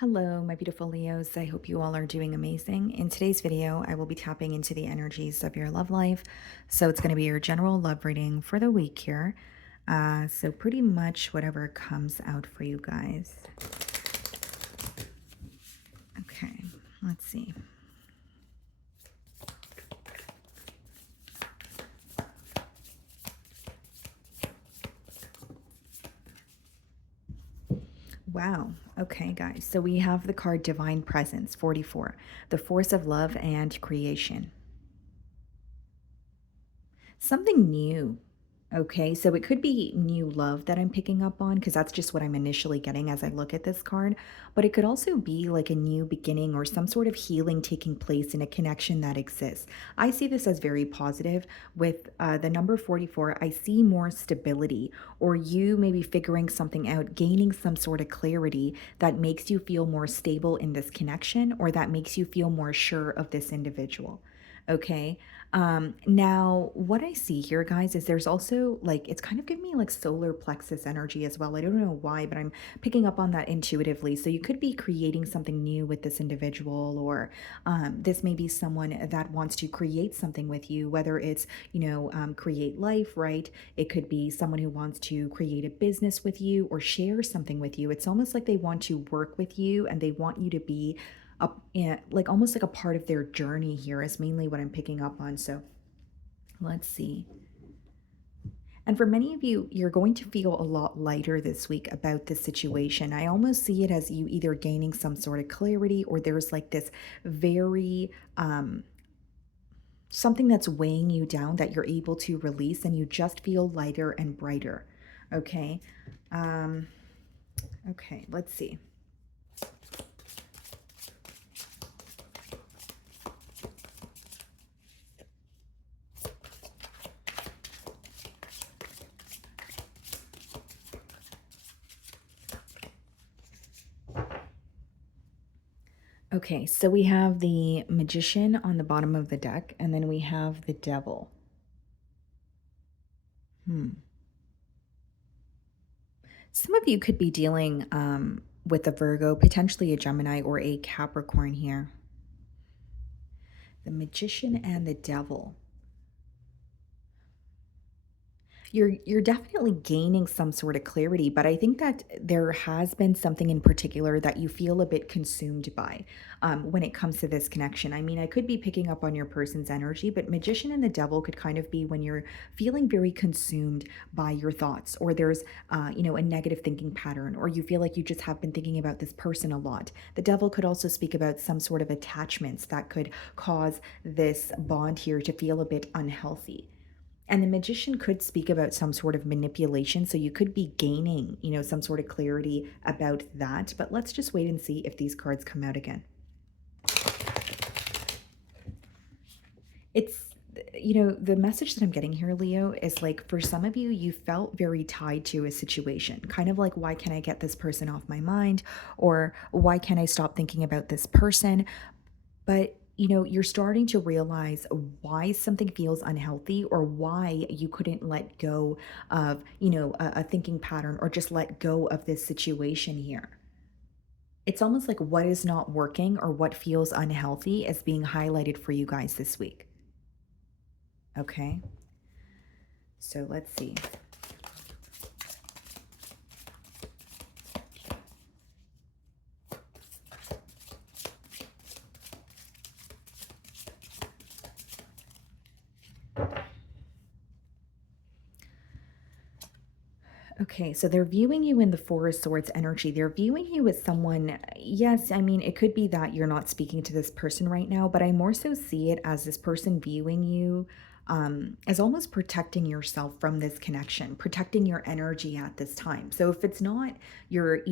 Hello, my beautiful Leos. I hope you all are doing amazing. In today's video, I will be tapping into the energies of your love life. So it's going to be your general love reading for the week here. So pretty much whatever comes out for you guys. Okay, let's see. Wow. Okay, guys. So we have the card Divine Presence 44, the force of love and creation. Something new. Okay, so it could be new love that I'm picking up on because that's just what I'm initially getting as I look at this card. But it could also be like a new beginning or some sort of healing taking place in a connection that exists. I see this as very positive. With the number 44, I see more stability, or you maybe figuring something out, gaining some sort of clarity that makes you feel more stable in this connection, or that makes you feel more sure of this individual. Okay. Now what I see here, guys, is there's also like it's kind of giving me like solar plexus energy as well. I don't know why, but I'm picking up on that intuitively. So you could be creating something new with this individual, or this may be someone that wants to create something with you, whether it's, create life, right? It could be someone who wants to create a business with you or share something with you. It's almost like they want to work with you and they want you to be like almost like a part of their journey here is mainly what I'm picking up on. So let's see. And for many of you, you're going to feel a lot lighter this week about this situation. I almost see it as you either gaining some sort of clarity, or there's like this very something that's weighing you down that you're able to release, and you just feel lighter and brighter. Okay. Um, okay, let's see. Okay, so we have the Magician on the bottom of the deck, and then we have the Devil. Hmm. Some of you could be dealing with a Virgo, potentially a Gemini, or a Capricorn here. The Magician and the Devil. You're definitely gaining some sort of clarity, but I think that there has been something in particular that you feel a bit consumed by when it comes to this connection. I mean, I could be picking up on your person's energy, but Magician and the Devil could kind of be when you're feeling very consumed by your thoughts, or there's a negative thinking pattern, or you feel like you just have been thinking about this person a lot. The Devil could also speak about some sort of attachments that could cause this bond here to feel a bit unhealthy. And the Magician could speak about some sort of manipulation, so you could be gaining, some sort of clarity about that. But let's just wait and see if these cards come out again. It's, the message that I'm getting here, Leo, is like for some of you, you felt very tied to a situation, kind of like, why can't I get this person off my mind? Or why can't I stop thinking about this person? But you're starting to realize why something feels unhealthy, or why you couldn't let go of, a thinking pattern, or just let go of this situation here. It's almost like what is not working or what feels unhealthy is being highlighted for you guys this week. Okay. So let's see. Okay, so they're viewing you in the Four of Swords energy. They're viewing you as someone, yes, I mean, it could be that you're not speaking to this person right now, but I more so see it as this person viewing you as almost protecting yourself from this connection, protecting your energy at this time. So if it's not you're,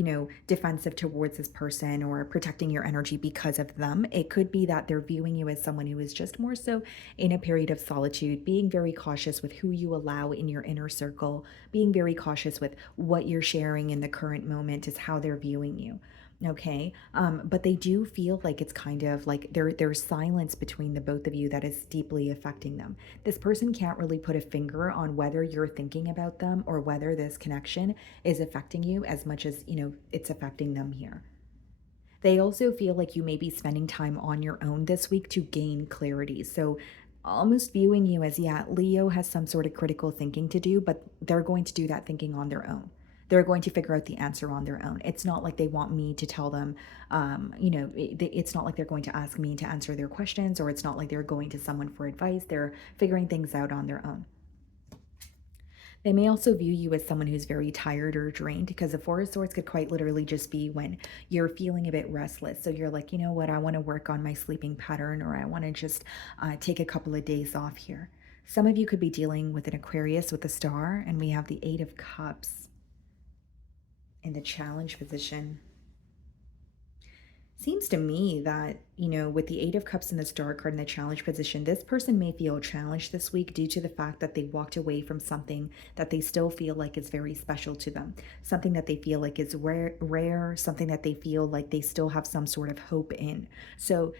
defensive towards this person or protecting your energy because of them, it could be that they're viewing you as someone who is just more so in a period of solitude, being very cautious with who you allow in your inner circle, being very cautious with what you're sharing in the current moment is how they're viewing you. Okay. But they do feel like it's kind of like there's silence between the both of you that is deeply affecting them. This person can't really put a finger on whether you're thinking about them or whether this connection is affecting you as much as, it's affecting them here. They also feel like you may be spending time on your own this week to gain clarity. So, almost viewing you as, yeah, Leo has some sort of critical thinking to do, but they're going to do that thinking on their own. They're going to figure out the answer on their own. It's not like they want me to tell them, it's not like they're going to ask me to answer their questions, or it's not like they're going to someone for advice. They're figuring things out on their own. They may also view you as someone who's very tired or drained, because the Four of Swords could quite literally just be when you're feeling a bit restless. So you're like, you know what, I want to work on my sleeping pattern, or I want to just take a couple of days off here. Some of you could be dealing with an Aquarius with a star, and we have the Eight of Cups in the challenge position. Seems to me that, with the Eight of Cups and the Star card in the challenge position, this person may feel challenged this week due to the fact that they walked away from something that they still feel like is very special to them, something that they feel like is rare, something that they feel like they still have some sort of hope in. So,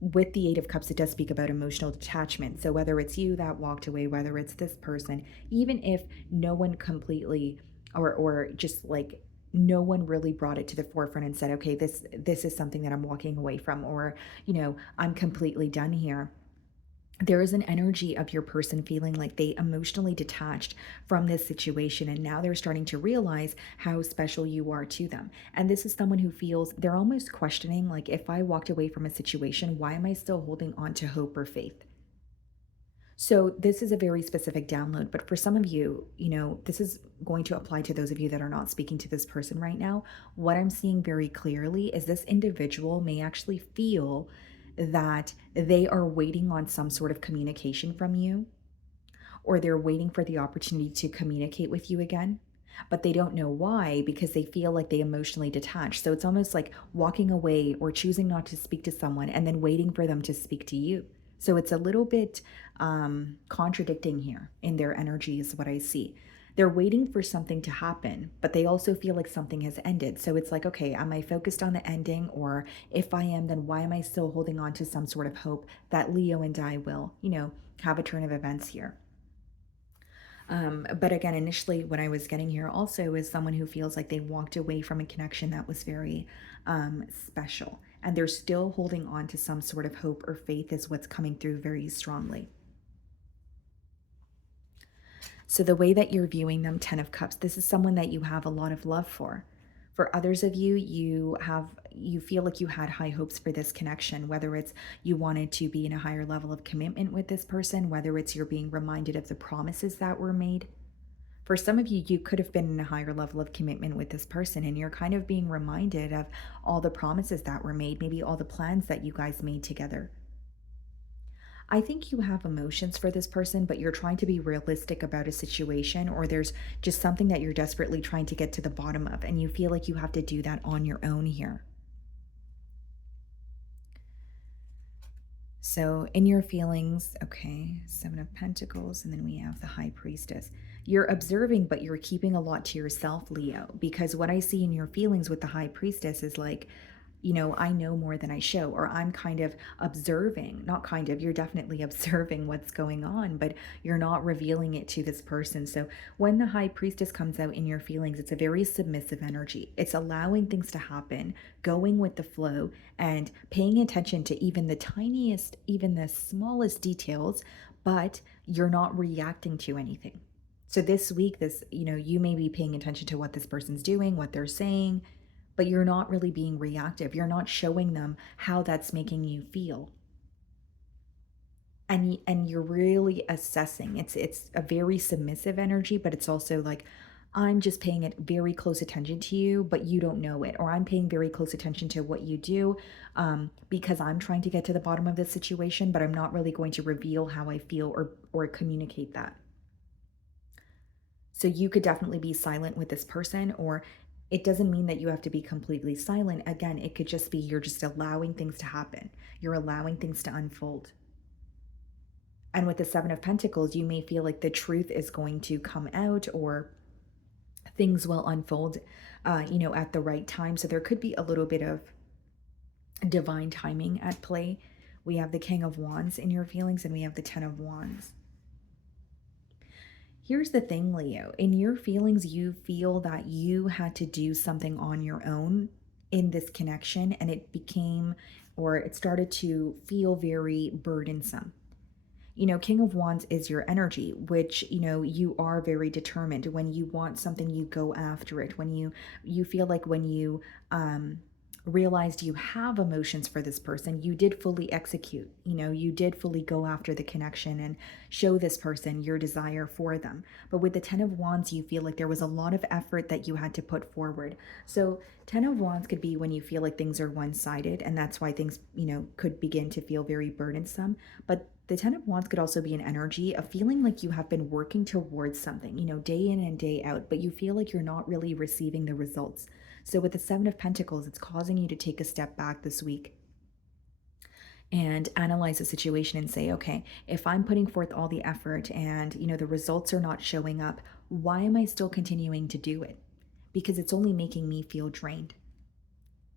with the Eight of Cups, it does speak about emotional detachment. So, whether it's you that walked away, whether it's this person, even if no one completely or just like no one really brought it to the forefront and said, okay, this is something that I'm walking away from, or I'm completely done here. There is an energy of your person feeling like they emotionally detached from this situation, and now they're starting to realize how special you are to them. And this is someone who feels they're almost questioning, like, if I walked away from a situation, why am I still holding on to hope or faith? So this is a very specific download, but for some of you, this is going to apply to those of you that are not speaking to this person right now. What I'm seeing very clearly is this individual may actually feel that they are waiting on some sort of communication from you, or they're waiting for the opportunity to communicate with you again, but they don't know why, because they feel like they emotionally detach. So it's almost like walking away or choosing not to speak to someone and then waiting for them to speak to you. So it's a little bit contradicting here in their energy, is what I see. They're waiting for something to happen, but they also feel like something has ended. So it's like, okay, am I focused on the ending? Or if I am, then why am I still holding on to some sort of hope that Leo and I will, have a turn of events here? But again, initially, when I was getting here, also is someone who feels like they walked away from a connection that was very special, and they're still holding on to some sort of hope or faith, is what's coming through very strongly. So, the way that you're viewing them, 10 of Cups, this is someone that you have a lot of love for. For others of you, you feel like you had high hopes for this connection, whether it's you wanted to be in a higher level of commitment with this person, whether it's you're being reminded of the promises that were made. For some of you, you could have been in a higher level of commitment with this person, and you're kind of being reminded of all the promises that were made, maybe all the plans that you guys made together. I think you have emotions for this person, but you're trying to be realistic about a situation, or there's just something that you're desperately trying to get to the bottom of, and you feel like you have to do that on your own here. So, in your feelings, okay, Seven of Pentacles, and then we have the High Priestess. You're observing, but you're keeping a lot to yourself, Leo, because what I see in your feelings with the High Priestess is like, I know more than I show, or I'm kind of observing, not kind of, you're definitely observing what's going on, but you're not revealing it to this person. So when the High Priestess comes out in your feelings, it's a very submissive energy. It's allowing things to happen, going with the flow, and paying attention to even the tiniest, even the smallest details, but you're not reacting to anything. So this week, you may be paying attention to what this person's doing, what they're saying, but you're not really being reactive. You're not showing them how that's making you feel. And you're really assessing. It's a very submissive energy, but it's also like, I'm just paying it very close attention to you, but you don't know it. Or I'm paying very close attention to what you do, because I'm trying to get to the bottom of this situation, but I'm not really going to reveal how I feel or communicate that. So you could definitely be silent with this person, or it doesn't mean that you have to be completely silent. Again, it could just be you're just allowing things to happen. You're allowing things to unfold. And with the Seven of Pentacles, you may feel like the truth is going to come out, or things will unfold, at the right time. So there could be a little bit of divine timing at play. We have the King of Wands in your feelings, and we have the Ten of Wands. Here's the thing, Leo. In your feelings, you feel that you had to do something on your own, in this connection, and it became, or it started to feel very burdensome. King of Wands is your energy, which, you are very determined. When you want something, you go after it. When you feel like when you um realized you have emotions for this person, you did fully execute. You did fully go after the connection and show this person your desire for them. But with the 10 of Wands, you feel like there was a lot of effort that you had to put forward. So 10 of Wands could be when you feel like things are one-sided, and that's why things, could begin to feel very burdensome. But the 10 of Wands could also be an energy of feeling like you have been working towards something, day in and day out, but you feel like you're not really receiving the results. So with the 7 of Pentacles, it's causing you to take a step back this week and analyze the situation and say, okay, if I'm putting forth all the effort and, the results are not showing up, why am I still continuing to do it? Because it's only making me feel drained.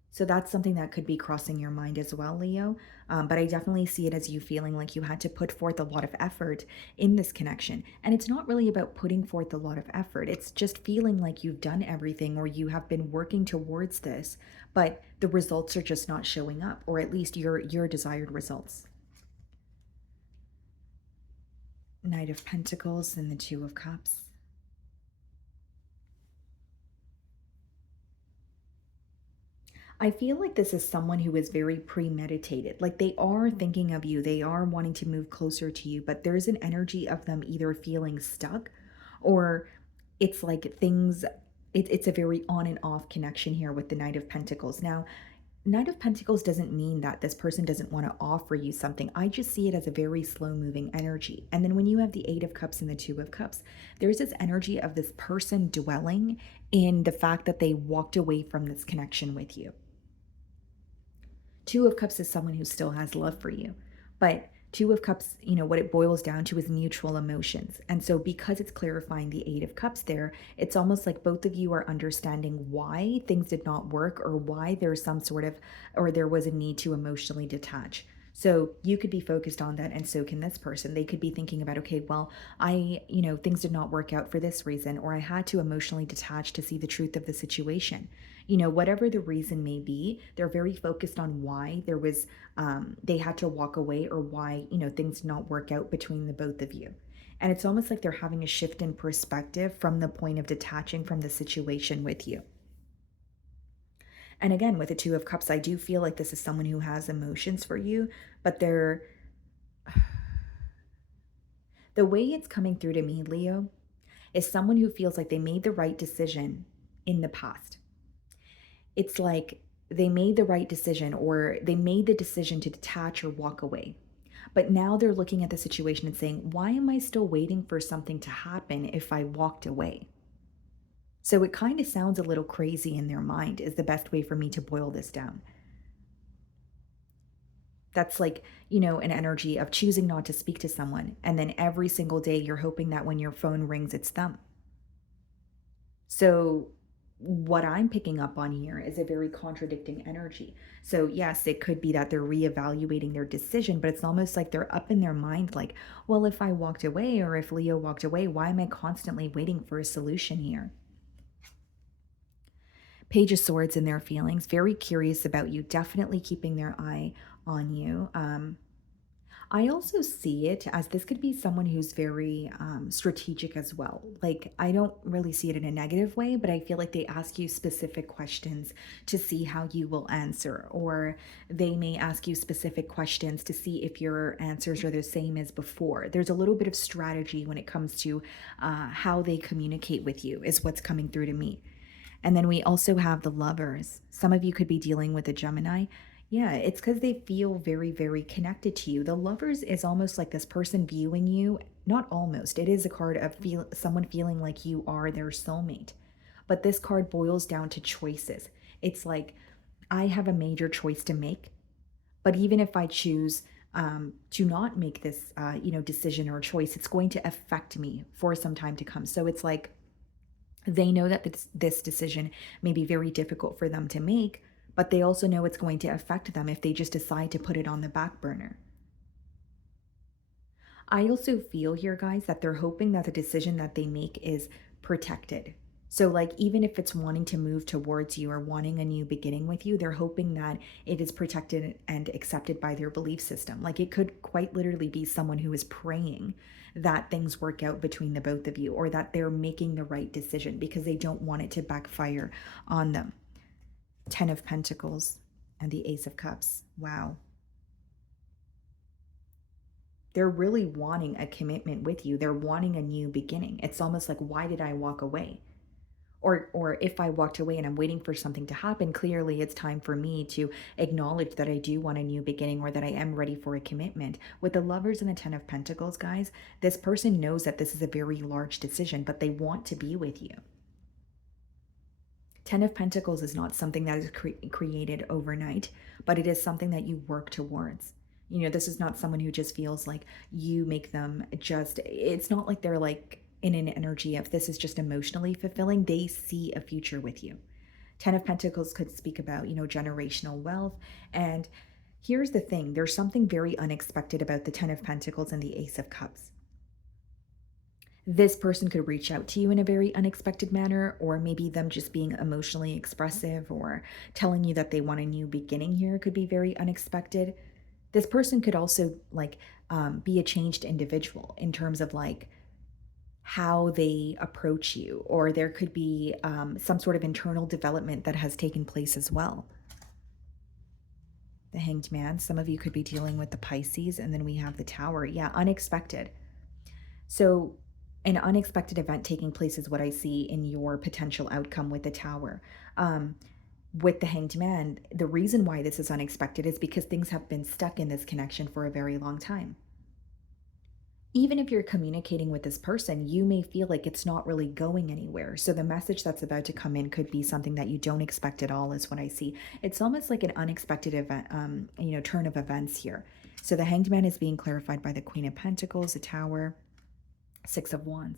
So that's something that could be crossing your mind as well, Leo. But I definitely see it as you feeling like you had to put forth a lot of effort in this connection. And it's not really about putting forth a lot of effort. It's just feeling like you've done everything or you have been working towards this, but the results are just not showing up, or at least your desired results. Knight of Pentacles and the Two of Cups. I feel like this is someone who is very premeditated. Like they are thinking of you, they are wanting to move closer to you, but there's an energy of them either feeling stuck, or it's like it's a very on and off connection here with the Knight of Pentacles. Now, Knight of Pentacles doesn't mean that this person doesn't want to offer you something. I just see it as a very slow moving energy. And then when you have the Eight of Cups and the Two of Cups, there's this energy of this person dwelling in the fact that they walked away from this connection with you. Two of Cups is someone who still has love for you. But Two of Cups, what it boils down to is mutual emotions. And so, because it's clarifying the Eight of Cups there, it's almost like both of you are understanding why things did not work, or why there's some sort of, or there was a need to emotionally detach. So you could be focused on that, and so can this person. They could be thinking about, okay, well, things did not work out for this reason, or I had to emotionally detach to see the truth of the situation. Whatever the reason may be, they're very focused on why they had to walk away, or why, things did not work out between the both of you. And it's almost like they're having a shift in perspective from the point of detaching from the situation with you. And again, with the Two of Cups, I do feel like this is someone who has emotions for you, but the way it's coming through to me, Leo, is someone who feels like they made the right decision in the past. It's like they made the right decision, or they made the decision to detach or walk away. But now they're looking at the situation and saying, why am I still waiting for something to happen if I walked away? So it kind of sounds a little crazy in their mind, is the best way for me to boil this down. That's like, an energy of choosing not to speak to someone. And then every single day, you're hoping that when your phone rings, it's them. So, what I'm picking up on here is a very contradicting energy. So, yes, it could be that they're reevaluating their decision, but it's almost like they're up in their mind, like, well, if I walked away, or if Leo walked away, why am I constantly waiting for a solution here? Page of Swords in their feelings, very curious about you, definitely keeping their eye on you. I also see it as this could be someone who's very strategic as well. Like, I don't really see it in a negative way, but I feel like they ask you specific questions to see how you will answer, or they may ask you specific questions to see if your answers are the same as before. There's a little bit of strategy when it comes to how they communicate with you, is what's coming through to me. And then we also have the Lovers. Some of you could be dealing with a Gemini. Yeah, it's because they feel very, very connected to you. The Lovers is almost like this person viewing you, not almost, it is a card of someone feeling like you are their soulmate. But this card boils down to choices. It's like, I have a major choice to make, but even if I choose to not make this, decision or choice, it's going to affect me for some time to come. So it's like, they know that this decision may be very difficult for them to make, but they also know it's going to affect them if they just decide to put it on the back burner. I also feel here, guys, that they're hoping that the decision that they make is protected. So, like, even if it's wanting to move towards you or wanting a new beginning with you, they're hoping that it is protected and accepted by their belief system. Like, it could quite literally be someone who is praying that things work out between the both of you or that they're making the right decision because they don't want it to backfire on them. 10 of Pentacles and the Ace of Cups. Wow. They're really wanting a commitment with you. They're wanting a new beginning. It's almost like, why did I walk away? Or if I walked away and I'm waiting for something to happen, clearly it's time for me to acknowledge that I do want a new beginning or that I am ready for a commitment. With the Lovers and the 10 of Pentacles, guys, this person knows that this is a very large decision, but they want to be with you. 10 of Pentacles is not something that is created overnight, but it is something that you work towards. You know, this is not someone who just feels like you make them just, it's not like they're like in an energy of this is just emotionally fulfilling. They see a future with you. 10 of Pentacles could speak about, generational wealth. And here's the thing, there's something very unexpected about the 10 of Pentacles and the Ace of Cups. This person could reach out to you in a very unexpected manner, or maybe them just being emotionally expressive or telling you that they want a new beginning here could be very unexpected. This person could also be a changed individual in terms of like how they approach you, or there could be some sort of internal development that has taken place as well. The Hanged Man, some of you could be dealing with the Pisces, and then we have the Tower. Yeah, unexpected. So, an unexpected event taking place is what I see in your potential outcome with the Tower. With the Hanged Man, the reason why this is unexpected is because things have been stuck in this connection for a very long time. Even if you're communicating with this person, you may feel like it's not really going anywhere. So the message that's about to come in could be something that you don't expect at all, is what I see. It's almost like an unexpected event, turn of events here. So the Hanged Man is being clarified by the Queen of Pentacles, the Tower, Six of Wands.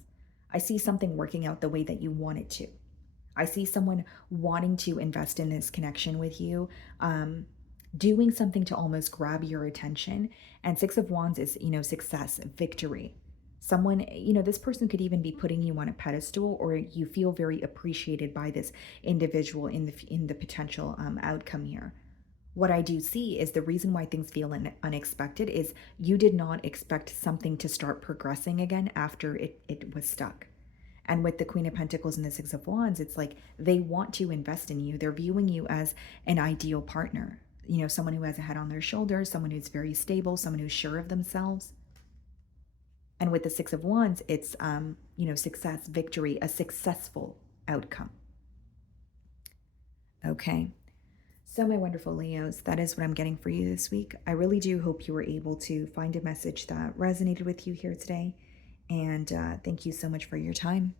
I see something working out the way that you want it to. I see someone wanting to invest in this connection with you, doing something to almost grab your attention. And Six of Wands is, success, victory. Someone, this person could even be putting you on a pedestal, or you feel very appreciated by this individual in the potential outcome here. What I do see is the reason why things feel unexpected is you did not expect something to start progressing again after it was stuck. And with the Queen of Pentacles and the Six of Wands, it's like they want to invest in you. They're viewing you as an ideal partner. Someone who has a head on their shoulders, someone who's very stable, someone who's sure of themselves. And with the Six of Wands, it's, success, victory, a successful outcome. Okay. So, my wonderful Leos, that is what I'm getting for you this week. I really do hope you were able to find a message that resonated with you here today. And thank you so much for your time.